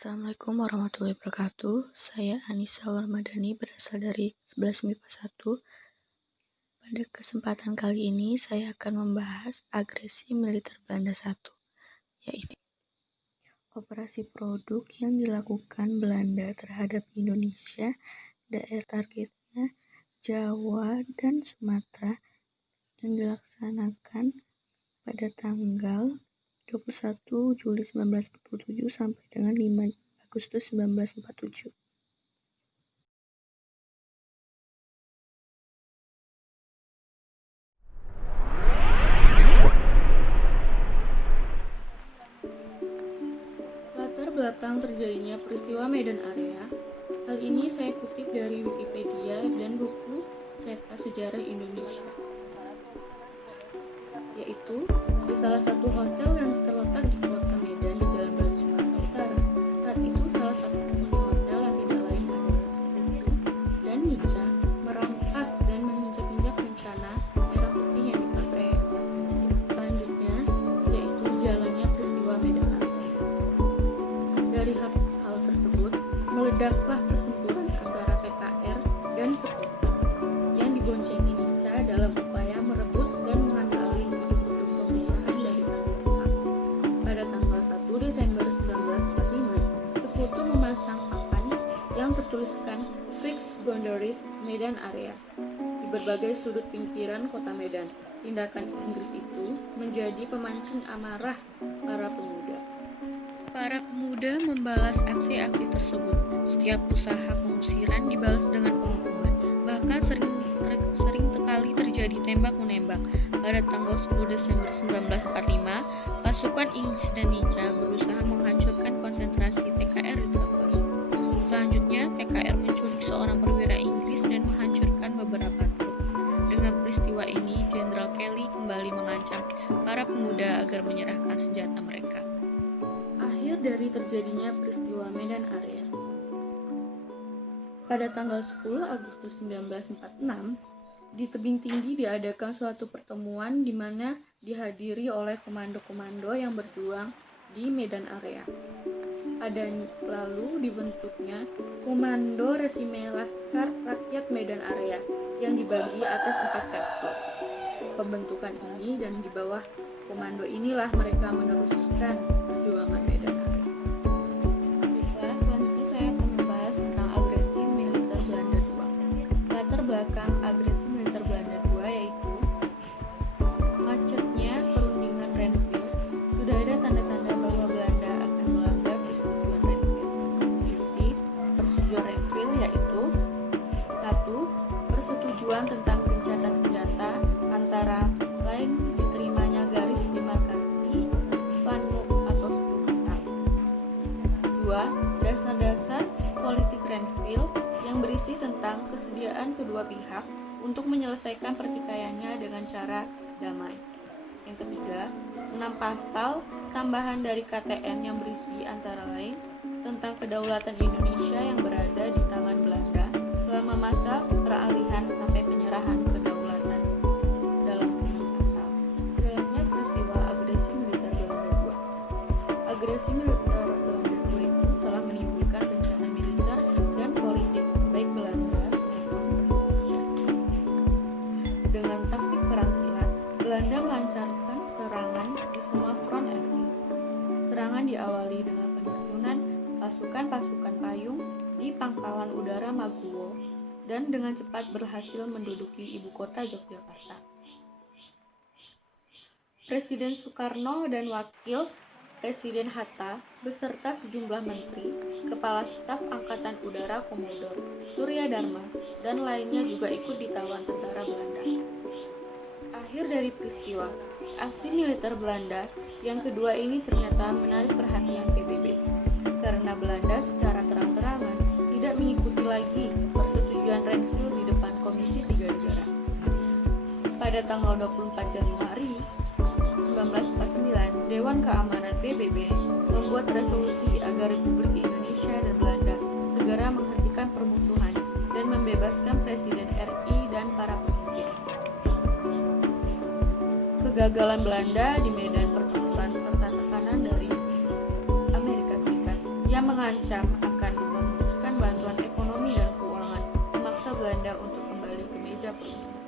Assalamualaikum warahmatullahi wabarakatuh. Saya Anissa Warmadani, berasal dari 11 MIPA 1. Pada kesempatan kali ini saya akan membahas agresi militer Belanda 1, yaitu operasi produk yang dilakukan Belanda terhadap Indonesia, daerah targetnya Jawa dan Sumatera, yang dilaksanakan pada tanggal 21 Juli 1947 sampai dengan 5 Agustus 1947. Latar belakang terjadinya peristiwa Medan Area. Hal ini saya kutip dari Wikipedia dan buku Cetak Sejarah Indonesia, yaitu di salah satu hotel yang terletak di kota Medan di Jalan Batu, Sumatera Utara. Saat itu salah satu penghuni hotel yang tidak lain adalah Sekutu dan Nica merampas dan menginjak-injak rencana merah putih yang dipakai pelaku. Selanjutnya yaitu jalannya peristiwa Medan Area. Dari hal tersebut meledaklah pertempuran antara TKR dan Sekutu yang diboncengi Nica dalam upaya merebut dan mengambil alih gedung-gedung pemerintahan dari tangan Jepang. Pada tanggal 1 Desember 1945, Sekutu memasang papan yang tertuliskan Fixed Boundaries Medan Area di berbagai sudut pinggiran kota Medan. Tindakan Inggris itu menjadi pemancing amarah para pemuda. Para pemuda membalas aksi-aksi tersebut. Setiap usaha pengusiran dibalas dengan penghukuman. Bahkan sering sekali terjadi tembak-menembak. Pada tanggal 10 Desember 1945, pasukan Inggris dan Nica berusaha menghancurkan konsentrasi TKR di Trapos. Selanjutnya, TKR menculik seorang perwira Inggris dan menghancurkan beberapa truk. Dengan peristiwa ini, Jenderal Kelly kembali mengancam para pemuda agar menyerahkan senjata mereka. Akhir dari terjadinya peristiwa Medan Area. Pada tanggal 10 Agustus 1946, di tebing tinggi diadakan suatu pertemuan di mana dihadiri oleh komando-komando yang berjuang di Medan Area. Lalu dibentuknya Komando Resimen Laskar Rakyat Medan Area yang dibagi atas 4 sektor. Pembentukan ini dan di bawah komando inilah mereka meneruskan perjuangan Medan Area. Baiklah, selanjutnya saya akan membahas tentang agresi militer Belanda II. Latar belakang agresi militer Belanda II yaitu macetnya perundingan Renville. Sudah ada tanda-tanda bahwa Belanda akan melanggar persetujuan Renville. Isi persetujuan Renville yaitu 1. Persetujuan tentang gencatan senjata antara lain diterimanya garis demarkasi Van-Noot atau 10 pasal. 2. Dasar-dasar politik Renville yang berisi tentang kesediaan kedua pihak untuk menyelesaikan pertikaiannya dengan cara damai. Yang ketiga, 6 pasal tambahan dari KTN yang berisi antara lain tentang kedaulatan Indonesia yang berada di tangan Belanda selama masa peralihan sampai penyerahan kedaulatan dalam 6 pasal. Jalannya peristiwa agresi militer Belanda II. Agresi militer Belanda II itu telah menimbulkan bencana militer dan politik baik Belanda maupun Indonesia. Dengan taktik perang kilat, Belanda melancarkan serangan di semua front RI. Serangan diawali dengan penerjunan pasukan-pasukan payung di pangkalan udara Maguwo dan dengan cepat berhasil menduduki ibu kota Yogyakarta. Presiden Soekarno dan Wakil Presiden Hatta beserta sejumlah menteri, kepala staf Angkatan Udara Komodor Surya Dharma dan lainnya juga ikut ditawan tentara Belanda. Akhir dari peristiwa, aksi militer Belanda yang kedua ini ternyata menarik perhatian PBB karena Belanda secara terang-terangan tidak mengikuti lagi persetujuan Renville di depan Komisi 3 Negara. Pada tanggal 24 Januari 1949, Dewan Keamanan PBB membuat resolusi agar Republik Indonesia dan Belanda segera menghentikan permusuhan dan membebaskan Presiden RI dan para pemimpin. Kegagalan Belanda di medan pertempuran serta tekanan dari Amerika Serikat yang yang mengancam akan memutuskan bantuan ekonomi dan keuangan, memaksa Belanda untuk kembali ke meja perundingan.